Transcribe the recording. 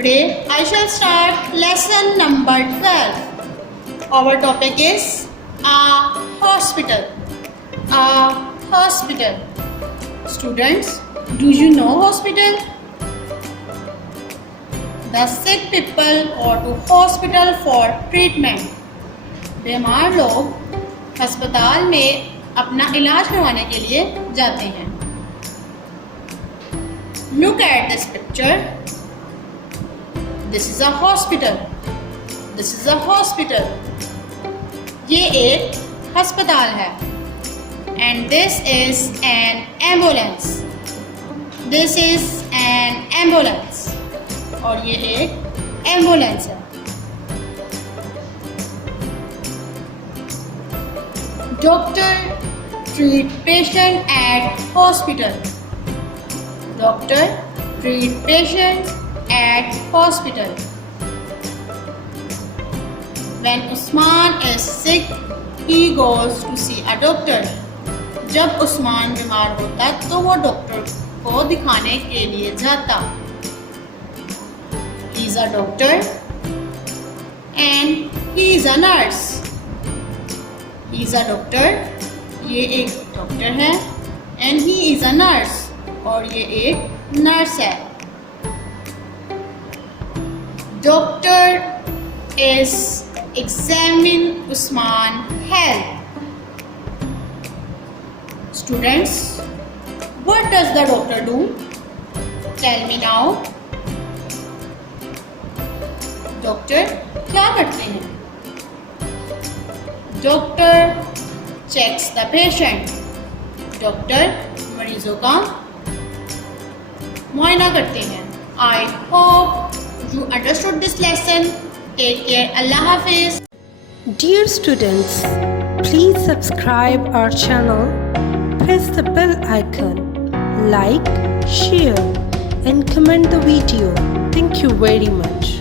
Today I shall start lesson number 12. Our topic is a hospital. A hospital. Students, do you know hospital? The sick people go to hospital for treatment. बीमार लोग अस्पताल में अपना इलाज करवाने के लिए जाते हैं. Look at this picture. This is a hospital. This is a hospital. ये एक अस्पताल है. And this is an ambulance. This is an ambulance. और ये एक एम्बुलेंस है. Doctor treat patient at hospital. Doctor treat patient at hospital. When Usman is sick, he goes to see a doctor. जब उस्मान बीमार होता तो वो डॉक्टर को दिखाने के लिए जाता. He is a doctor and he is a nurse. He is a doctor. ये एक डॉक्टर है. And he is a nurse. और ये एक नर्स है. Doctor is examine Usman health. Students, what does the doctor do? Tell me now. Doctor क्या करते हैं? Doctor checks the patient. Doctor मरीजों का मुआयना करते हैं. I hope you understood this lesson. Take care. Allah Hafiz. Dear students, please subscribe our channel, press the bell icon, like, share and comment the video. Thank you very much.